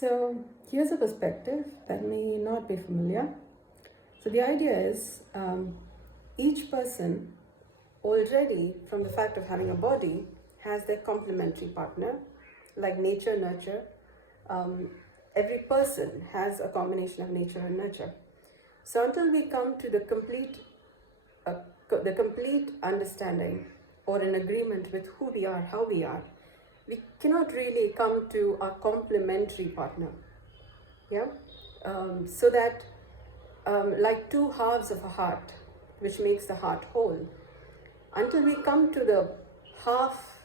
So here's a perspective that may not be familiar. So the idea is each person already, from the fact of having a body, has their complementary partner, like nature, nurture. Every person has a combination of nature and nurture. So until we come to the complete understanding or an agreement with who we are, how we are, we cannot really come to our complementary partner. Yeah, so that like two halves of a heart, which makes the heart whole. Until we come to the half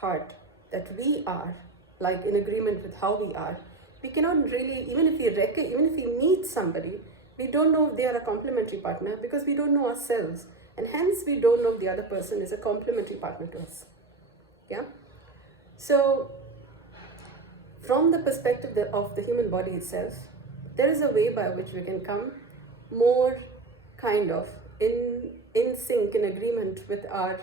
heart that we are, like in agreement with how we are, we cannot really, even if we meet somebody, we don't know if they are a complementary partner because we don't know ourselves, and hence we don't know if the other person is a complementary partner to us. Yeah. So, from the perspective of the human body itself, there is a way by which we can come more kind of in sync, in agreement with our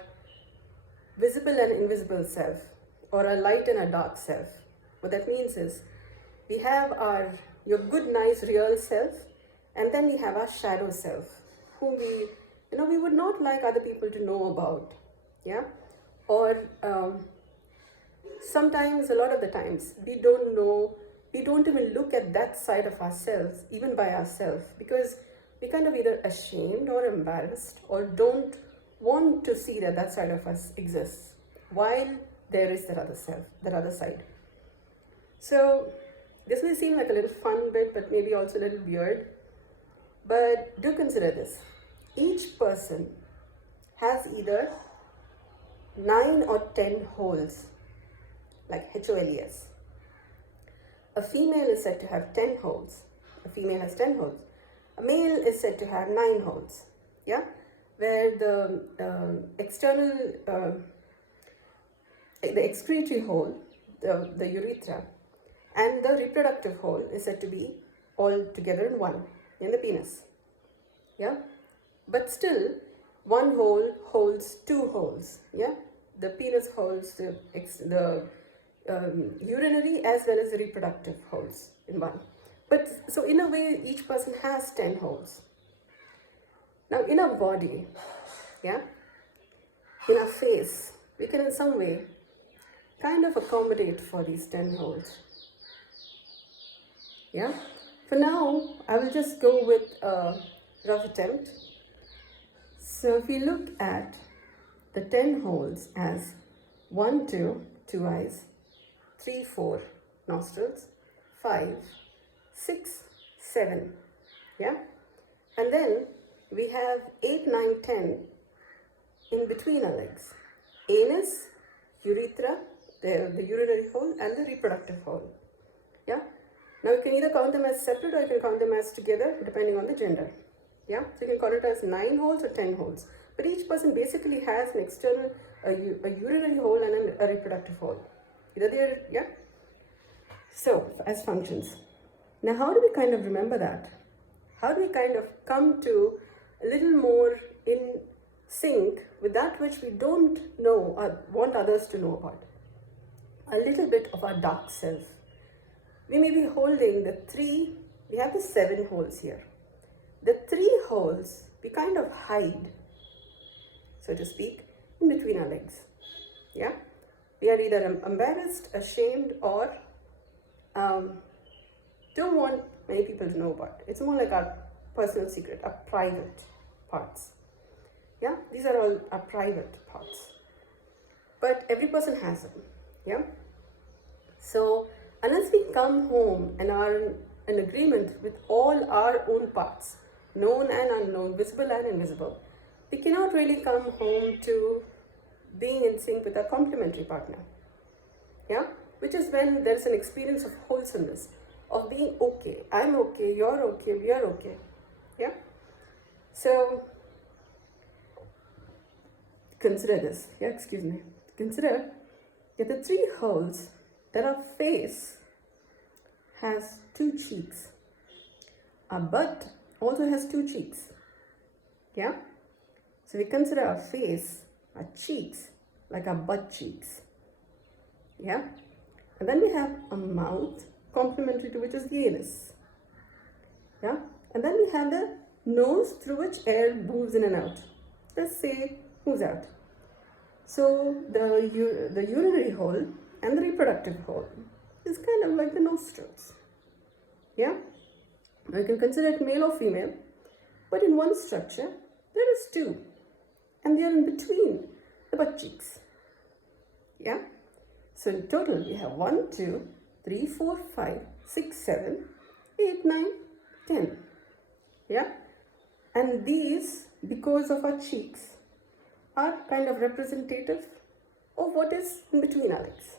visible and invisible self, or a light and a dark self. What that means is we have your good, nice, real self, and then we have our shadow self, whom we would not like other people to know about. Yeah, or sometimes, a lot of the times, we don't even look at that side of ourselves, even by ourselves, because we kind of either ashamed or embarrassed or don't want to see that side of us exists, while there is that other self, that other side. So this may seem like a little fun bit, but maybe also a little weird. But do consider this. Each person has either 9 or 10 holes, like HOLES. A female is said to have 10 holes. A female has 10 holes. A male is said to have 9 holes. Yeah, where the external, the excretory hole, the urethra, and the reproductive hole is said to be all together in one, in the penis. Yeah, but still, one hole holds 2 holes. Yeah, the penis holds the urinary as well as the reproductive holes in one. But so in a way, each person has 10 holes. Now, in our body, yeah, in our face, we can in some way kind of accommodate for these 10 holes. Yeah. For now, I will just go with a rough attempt. So if you look at the 10 holes as 1, 2 eyes, 3, 4 nostrils, 5, 6, 7. Yeah. And then we have 8, 9, 10 in between our legs. Anus, urethra, the urinary hole, and the reproductive hole. Yeah. Now you can either count them as separate or you can count them as together depending on the gender. Yeah. So you can call it as 9 holes or 10 holes. But each person basically has an external, a urinary hole and a reproductive hole. Either they're, yeah. So as functions. Now how do we kind of remember that? How do we kind of come to a little more in sync with that which we don't know or want others to know about? A little bit of our dark self. We may be holding we have the 7 holes here. The 3 holes we kind of hide, so to speak, in between our legs. Yeah? We are either embarrassed, ashamed, or don't want many people to know about. It's more like our personal secret, our private parts. Yeah? These are all our private parts. But every person has them. Yeah? So, unless we come home and are in agreement with all our own parts, known and unknown, visible and invisible, we cannot really come home to being in sync with our complementary partner. Yeah? Which is when there is an experience of wholesomeness, of being okay. I'm okay, you're okay, we are okay. Yeah? So, consider this. Yeah, excuse me. Consider that the 3 holes that our face has 2 cheeks. Our butt also has 2 cheeks. Yeah? So we consider our face, our cheeks, like our butt cheeks. Yeah? And then we have a mouth complementary to which is the anus. Yeah, and then we have the nose through which air moves in and out. Let's say moves out. So the urinary hole and the reproductive hole is kind of like the nostrils. Yeah, now you can consider it male or female, but in one structure there is two, and they are in between the butt cheeks. Yeah, so in total we have 1, 2, 3, 4, 5, 6, 7, 8, 9, 10. Yeah, and these, because of our cheeks, are kind of representative of what is in between our legs.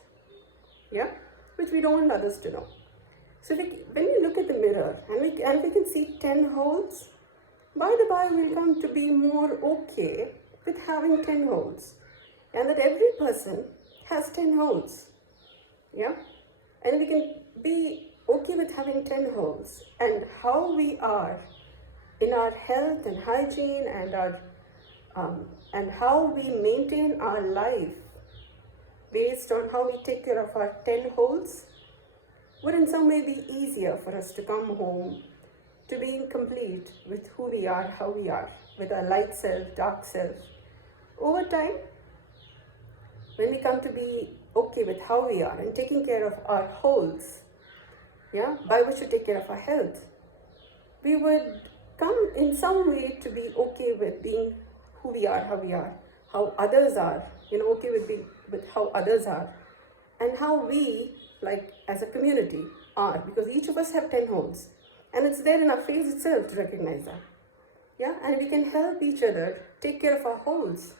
Yeah, which we don't want others to know. So when we look at the mirror and we can see 10 holes, by the by we'll come to be more okay with having 10 holes, and that every person has 10 holes. Yeah, and we can be okay with having 10 holes, and how we are in our health and hygiene and our and how we maintain our life based on how we take care of our 10 holes would in some way be easier for us to come home to being complete with who we are, how we are, with our light self, dark self. Over time, when we come to be okay with how we are and taking care of our holes, yeah, by which to take care of our health, we would come in some way to be okay with being who we are, how others are, okay with being with how others are, and how we, like as a community, are, because each of us have 10 holes, and it's there in our face itself to recognize that. Yeah, and we can help each other take care of our holes.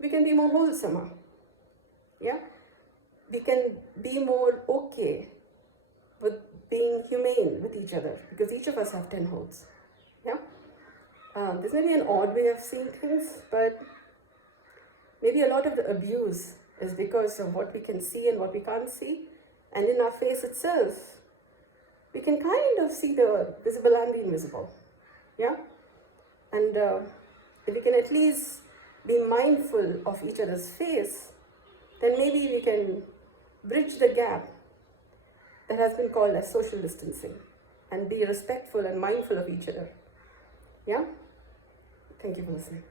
We can be more wholesomer. Yeah, we can be more okay with being humane with each other, because each of us have 10 holes. Yeah, this may be an odd way of seeing things, but maybe a lot of the abuse is because of what we can see and what we can't see, and in our face itself we can kind of see the visible and the invisible. Yeah, and if we can at least be mindful of each other's face, then maybe we can bridge the gap that has been called as social distancing, and be respectful and mindful of each other. Yeah? Thank you for listening.